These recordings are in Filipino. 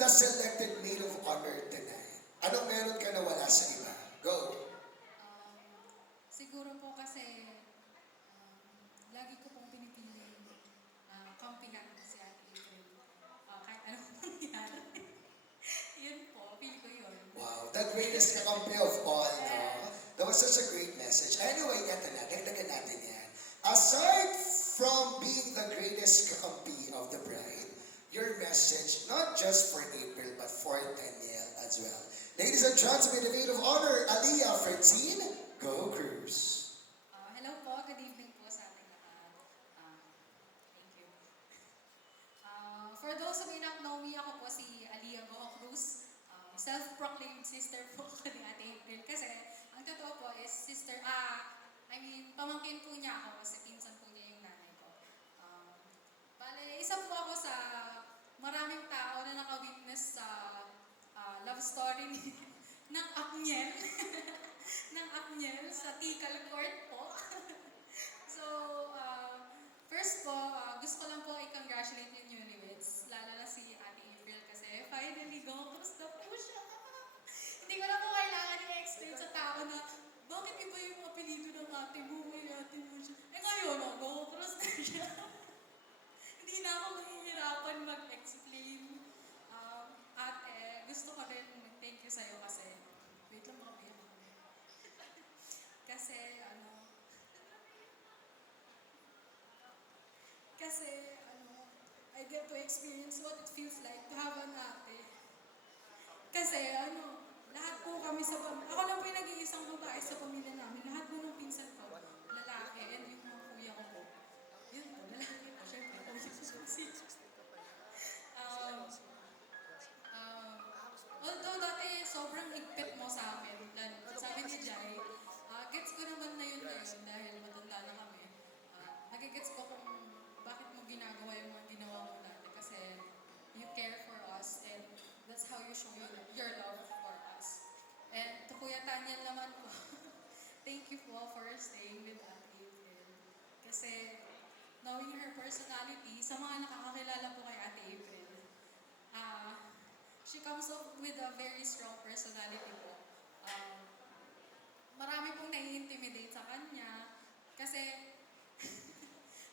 the selected maid of honor tonight? Anong meron ka na wala sa iba? Go! Siguro po kasi lagi ko pong pinipili kampihan si Ate April. Kahit anong mangyari. Yun po, feel ko yun. Wow, the greatest kakampi of all, no? That was such a great message. Anyway, eto na, dagdagan natin yan. Aside from being the greatest kakampi of the bride, your message, not just for April, but for Daniel as well. Ladies and gentlemen, the maid of honor, Aliyah Fertin, go Cruz. Hello po, good evening po sa ating lahat. Thank you. For those who may not know me, ako po si Aliyah Go Cruz. Self-proclaimed sister po ko ni Ate April. Kasi, ang totoo po is sister, pamangkin po niya ako kasi pinsan po niya yung nanay ko. Bale, isa po ako sa maraming tao na naka-witness sa love story ng Akniel. ng Akniel sa Tikal Court po. So, first po, gusto ko lang po i-congratulate yung newlyweds, lalo na si Ate April kasi finally go, kamusta po siya? Hindi ko na po kailangan i-explain sa tao na bakit iba yung apelido ng ate mo, ate mo siya. Ngayon, go, cross na siya. Hindi na ako mahihirapan mag-explain. Ate, gusto ko rin mag-thank you sa'yo kasi, wait lang makabiyak ako. Kasi, I get to experience what it feels like to have an ate. Kasi, lahat po kami sa pamilya, ako lang po yung nag-iisang babae sa pamilya namin. Lahat po ng pinsan ko, lalaki, and yung mga kuya ko po. Yun po, lalaki po, syempre, kuya ko si. Although dati sobrang higpit mo sa amin, sabi ni Jai, gets ko naman na yun ngayon dahil matanda na kami. Nagigets ko kung bakit mo ginagawa yung mga ginawa mo dati kasi you care for us and that's how you show your love for us. And to Kuya Tanyel naman po, thank you po for staying with Ate April. Kasi knowing her personality, sa mga nakakakilala po kay Ate April, she comes up with a very strong personality po. Marami pong nai-intimidate sa kanya kasi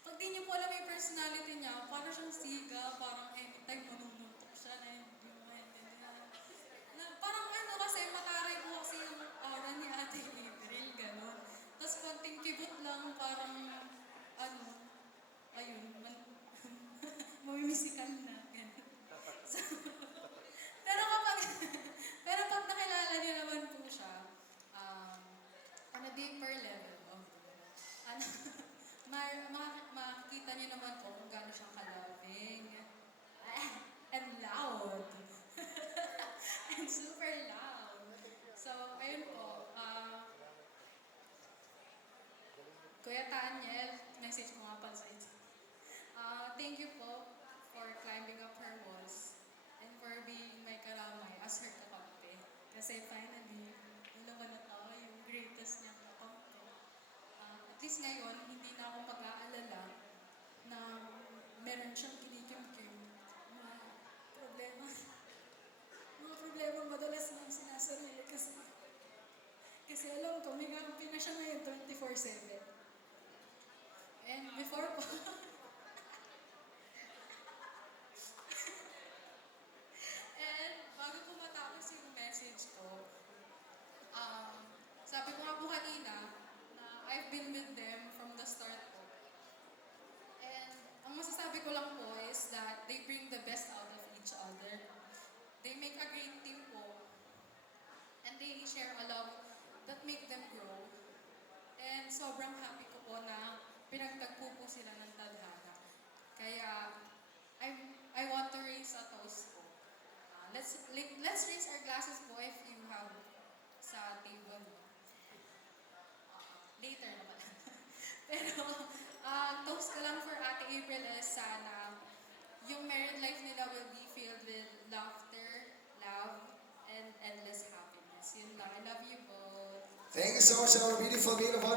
pag di niyo po alam yung personality niya, parang siyang siga, parang anytime manununtok siya na hindi mo maintindihan. Parang kasi mataray po kasi yung aura ni Ate April, gano'n. Tapos konting kibot lang, parang mamimisikan na, gano'n. So, pero pag nakilala niyo naman po siya, on a deeper level, makikita niyo naman po kung gaano siyang ka-loving and loud. And super loud. So, ayun po. Kuya Tanyel, message ko nga pala sa inyo. Thank you po for climbing up her walls and for being my karamay as her kakampi. Kasi finally, dalawa na to, yung greatest niyang kakampi. At least ngayon, hindi na ako mag-aalala na meron siyang kinikim-kim. Mga problema madalas nang sinasarili kasi alam ko, may kampi na siya ngayon 24/7. And before po, and bago po matapos yung message ko, sabi ko nga po kanina na I've been with them from the start po. And ang masasabi ko lang po is that they bring the best out of each other. They make a great team po. And they share a love that make them grow. And sobrang happy ko po na pinagtagpo po sila ng tadhana. Kaya, I want to raise a toast po. Let's raise our glasses po if you have sa table. Later naman. Pero, toast ko lang for Ate April is sana yung married life nila will be filled with laughter, love, and endless happiness. Yun lang. I love you both. Thank you so much, our beautiful maid of honor.